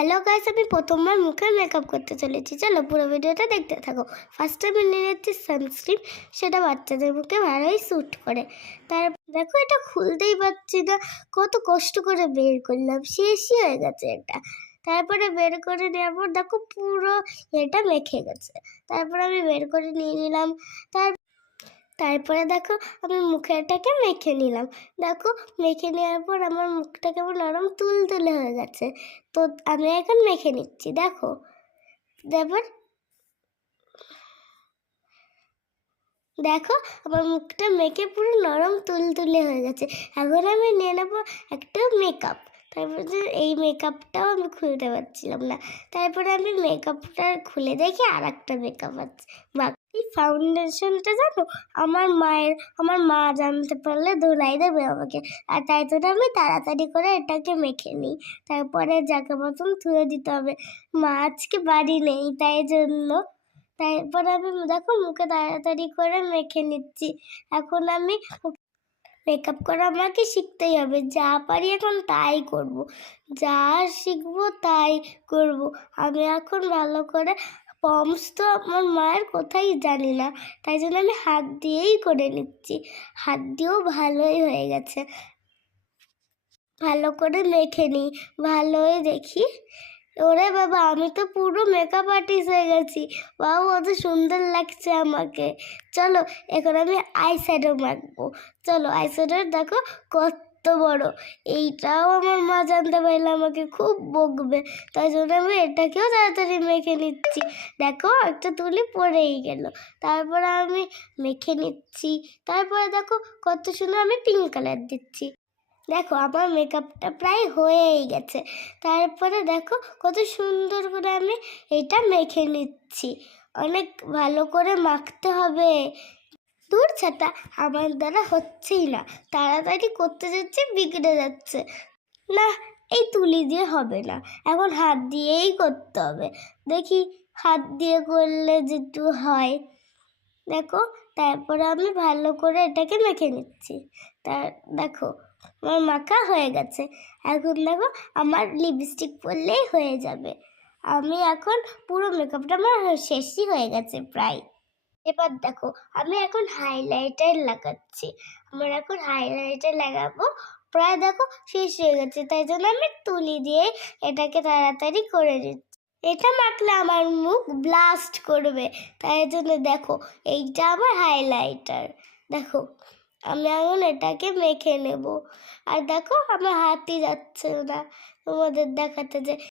Hello guys, আমি প্রথমবার মুখে মেকআপ করতে চলেছি। চলো পুরো ভিডিওটা দেখতে থাকো। ফার্স্ট আমি নিয়ে নিচ্ছি সানস্ক্রিন, সেটা বাচ্চাদের মুখে ভালোই স্যুট করে। তারপর দেখো, এটা খুলতেই পারছি না, কত কষ্ট করে বের করলাম, শেষই হয়ে গেছে এটা। তারপরে বের করে নেওয়ার পর দেখো পুরো এটা মেখে গেছে। তারপর আমি বের করে নিয়ে নিলাম। তারপরে দেখো আমি মুখেটাকে মেখে নিলাম। দেখো মেখে নেওয়ার পর আমার মুখটা কেমন নরম তুলতুলে হয়ে গেছে। তো আমি এখন মেখে নিচ্ছি। দেখো তারপর দেখো আমার মুখটা মেখে পুরো নরম তুলতুলে হয়ে গেছে। এখন আমি নিয়ে নেবো একটা মেকআপ। তারপর এই মেকআপটাও আমি খুলতে পারছিলাম না। তারপরে আমি মেকআপটা খুলে দেখি আর একটা মেকআপ আছে। এই ফাউন্ডেশনটা জানো, আমার মা জানতে পারলে ধুলাই দেবে আমাকে। আর তাই জন্য আমি তাড়াতাড়ি করে এটাকে মেখে নিই। তারপরে জায়গা মতন ধুয়ে দিতে হবে। মা আজকে বাড়ি নেই, তাই জন্য। তারপরে আমি দেখো মুখে তাড়াতাড়ি করে মেখে নিচ্ছি। এখন আমি মেকআপ করা আমাকে শিখতেই হবে। যা পারি এখন তাই করব, যা শিখবো তাই করব। আমি এখন ভালো করে পমস তো আমার মায়ের কোথায় জানি না, তাই জন্য আমি হাত দিয়েই করে নিচ্ছি। হাত দিয়েও ভালোই হয়ে গেছে। ভালো করে মেখে নিই, ভালোই দেখি। ওরে বাবা, আমি তো পুরো মেকআপ আর্টিস্ট হয়ে গেছি। বাবা, কত সুন্দর লাগছে আমাকে। চলো এখন আমি আইশ্যাডো মাখবো। চলো আইশ্যাডো দেখো কত বড়। এইটাও আমার মা জানতে পারলে আমাকে খুব বকবে, তাই জন্য আমি এটাকেও তাড়াতাড়ি মেখে নিচ্ছি। দেখো একটা তুলি পড়েই গেল। তারপরে আমি মেখে নিচ্ছি। তারপরে দেখো কত সুন্দর আমি পিঙ্ক কালার দিচ্ছি। দেখো আমার মেকআপটা প্রায় হয়েই গেছে। তারপরে দেখো কত সুন্দর করে আমি এটা মেখে নিচ্ছি। অনেক ভালো করে মাখতে হবে। দূর ছাতা, আমার দ্বারা হচ্ছেই না। তাড়াতাড়ি করতে যাচ্ছে, বিগড়ে যাচ্ছে। না, এই তুলি দিয়ে হবে না, এখন হাত দিয়েই করতে হবে। দেখি হাত দিয়ে করলে যেটু হয়। দেখো তারপরে আমি ভালো করে এটাকে মেখে নিচ্ছি। দেখো আমার মাখা হয়ে গেছে। এখন দেখো আমার লিপস্টিক পরলেই হয়ে যাবে। আমি এখন পুরো মেকআপটা আমার শেষই হয়ে গেছে প্রায়। এবার দেখো আমি এখন হাইলাইটার লাগাচ্ছি। আমার এখন হাইলাইটার লাগাবো, প্রায় দেখো শেষ হয়ে গেছে। তাই জন্য আমি তুলি দিয়ে এটাকে তাড়াতাড়ি করে দিচ্ছি। এটা মাখলে আমার মুখ ব্লাস্ট করবে, তাই জন্য দেখো এইটা আমার হাইলাইটার। দেখো আমি এখন এটাকে মেখে নেব। আর দেখো আমার হাতই যাচ্ছে না তোমাদের দেখাতে, যে